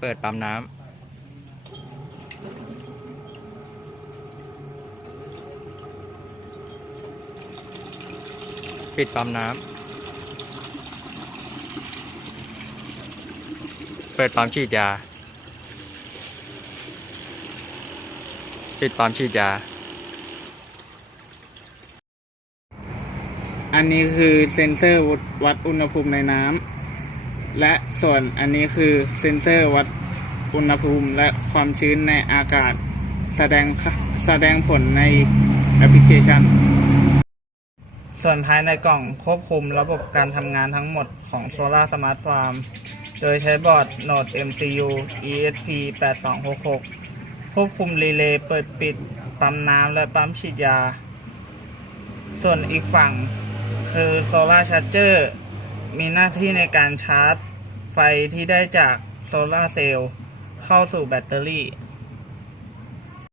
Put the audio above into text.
เปิดปั๊มน้ำปิดปั๊มน้ำ เปิดปั๊มฉีดยา ปิดปั๊มฉีดยา อันนี้คือเซ็นเซอร์วัดอุณหภูมิในน้ำ และส่วนอันนี้คือเซ็นเซอร์วัดอุณหภูมิและความชื้นในอากาศ แสดงแสดงผลในแอปพลิเคชัน ส่วนภายในกล่องควบคุมระบบการทำงานทั้งหมดของ Solar Smart Farm โดยใช้บอร์ด Node MCU ESP 8266 ควบคุมรีเลย์เปิดปิด ปั๊มน้ำและปั๊มฉีดยา ส่วนอีกฝั่งคือ Solar Charger มีหน้าที่ในการชาร์จไฟที่ได้จากโซลาร์เซลล์เข้าสู่แบตเตอรี่